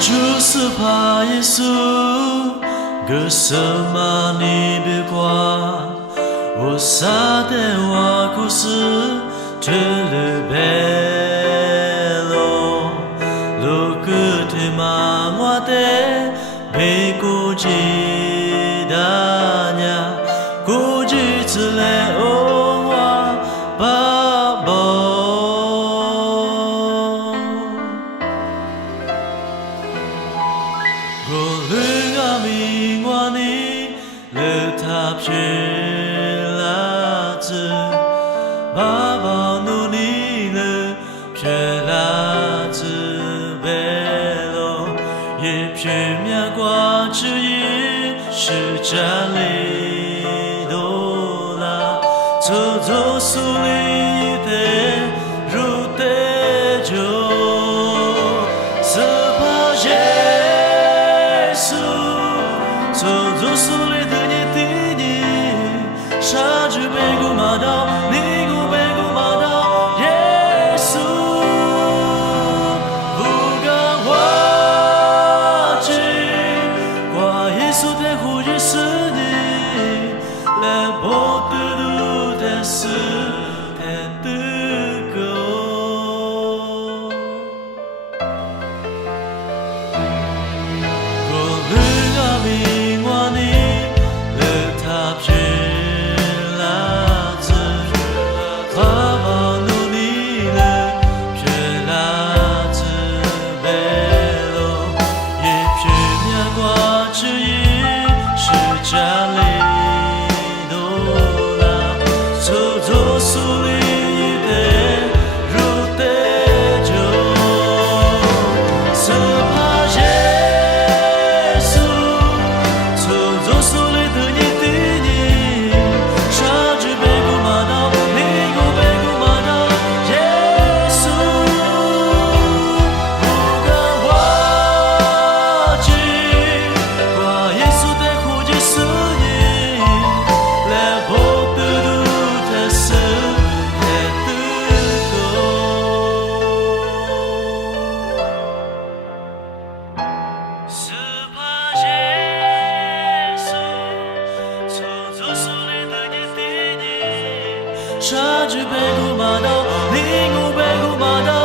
就是怕耶稣，个什么你别管，我傻的我故事，这里别lo，路个对嘛我的被估计的呀，估计之类哦我爸爸。明我你了他偏拉子，爸爸努力了偏拉子背篓，也偏面挂之意是家里多啦，走走苏里的如的酒，是怕谁？走走苏里的你的你，杀之被古马道，你古被古马道，耶稣不敢忘记，挂耶稣的呼吸是你，来不得路的是天的歌。明我你了他偏拉子，爸爸努力了偏拉子背篓，也偏面挂之意是家里多啦，走走苏里的如的酒，是怕谁？是怕耶稣，走走苏里的你的你，杀之被古马道，你古被古马道。